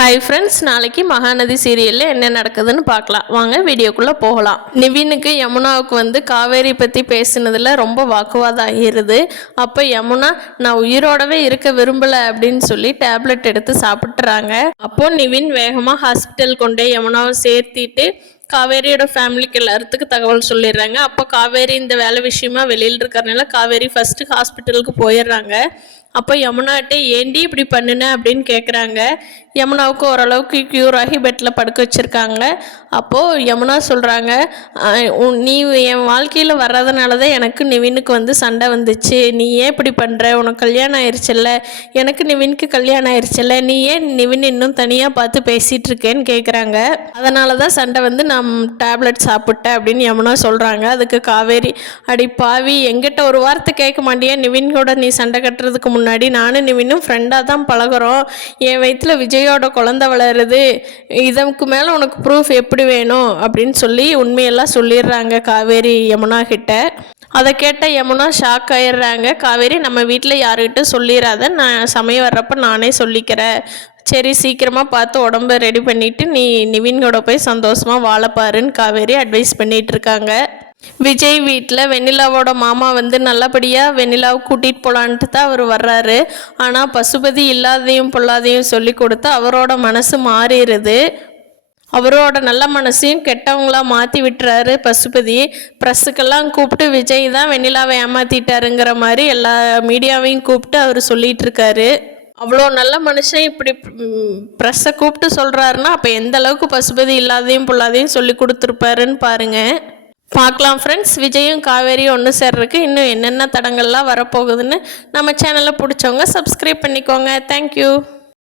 Hi friends, நாளைக்கு மகாநதி சீரியலில் என்ன நடக்குதுன்னு பார்க்கலாம். வாங்க வீடியோக்குள்ளே போகலாம். நிவினுக்கு யமுனாவுக்கு காவேரி பற்றி பேசுனதில் ரொம்ப வாக்குவாதம் ஆகிடுது. அப்போ யமுனா நான் உயிரோடவே இருக்க விரும்பலை அப்படின்னு சொல்லி டேப்லெட் எடுத்து சாப்பிட்றாங்க. அப்போது நிவின் வேகமாக ஹாஸ்பிட்டல் கொண்டே யமுனாவை சேர்த்திட்டு காவேரியோட ஃபேமிலிக்கு எல்லாத்துக்கு தகவல் சொல்லிடுறாங்க. அப்போ காவேரி இந்த வேலை விஷயமா வெளியில் இருக்கிறனால காவேரி ஃபஸ்ட்டு ஹாஸ்பிட்டலுக்கு போயிடுறாங்க. அப்போ யமுனாட்டே ஏண்டி இப்படி பண்ணுன அப்படின்னு கேட்குறாங்க. யமுனாவுக்கு ஓரளவுக்கு க்யூர் ஆகி பெட்டில் படுக்க வச்சுருக்காங்க. அப்போது யமுனா சொல்கிறாங்க, நீ என் வாழ்க்கையில் வர்றதுனால தான் எனக்கு நிவினுக்கு சண்டை வந்துச்சு. நீ ஏன் இப்படி பண்ணுற? உனக்கு கல்யாணம் ஆயிடுச்சுல்ல, எனக்கு நிவினுக்கு கல்யாணம் ஆயிடுச்சுல்ல, நீ ஏன் நிவின் இன்னும் தனியாக பார்த்து பேசிகிட்டு இருக்கேன்னு கேட்குறாங்க. அதனால தான் சண்டை நான் டேப்லெட் சாப்பிட்டேன் அப்படின்னு யமுனா சொல்கிறாங்க. அதுக்கு காவேரி, அடி பாவி, எங்கிட்ட ஒரு வார்த்தை கேட்க மாட்டியா? நிவின் கூட நீ சண்டை கட்டுறதுக்கு முன்னாடி நானும் நிவினும் ஃப்ரெண்டாக தான் பழகிறோம். என் வயிற்றில் விஜயோட குழந்தை வளருது. இதற்கு மேலே உனக்கு ப்ரூஃப் எப்படி வேணும் அப்படின்னு சொல்லி உண்மையெல்லாம் சொல்லிடுறாங்க காவேரி யமுனா கிட்ட. அதை கேட்ட யமுனா ஷாக் ஆயிடுறாங்க. காவேரி, நம்ம வீட்டில் யாருக்கிட்ட சொல்லிடாத, நான் சமயம் வர்றப்ப நானே சொல்லிக்கிறேன். சரி, சீக்கிரமாக பார்த்து உடம்ப ரெடி பண்ணிவிட்டு நீ நிவினோட போய் சந்தோஷமாக வாழப்பாருன்னு காவேரி அட்வைஸ் பண்ணிகிட்டு இருக்காங்க. விஜய் வீட்டில் வெண்ணிலாவோட மாமா நல்லபடியாக வெண்ணிலாவை கூட்டிகிட்டு போகலான்ட்டு தான் அவர் வர்றாரு. ஆனால் பசுபதி இல்லாதையும் பொல்லாதையும் சொல்லி கொடுத்து அவரோட மனசு மாறிடுது. அவரோட நல்ல மனசையும் கெட்டவங்களாக மாற்றி விட்டுறாரு பசுபதி. ப்ரெஸ்ஸுக்கெல்லாம் கூப்பிட்டு விஜய் தான் வெண்ணிலாவை ஏமாற்றிட்டாருங்கிற மாதிரி எல்லா மீடியாவையும் கூப்பிட்டு அவர் சொல்லிகிட்டு இருக்காரு. அவ்வளோ நல்ல மனுஷன் இப்படி ப்ரெஸ்ஸை கூப்பிட்டு சொல்கிறாருன்னா அப்போ எந்த அளவுக்கு பசுபதி இல்லாதையும் பொல்லாதையும் சொல்லி கொடுத்துருப்பாருன்னு பாருங்கள். பார்க்கலாம் ஃப்ரெண்ட்ஸ். விஜயும் காவேரியும் ஒன்று சேர்றதுக்கு இன்னும் என்னென்ன தடங்கள்லாம் வரப்போகுதுன்னு நம்ம சேனலை பிடிச்சவங்க சப்ஸ்கிரைப் பண்ணிக்கோங்க. தேங்க்யூ.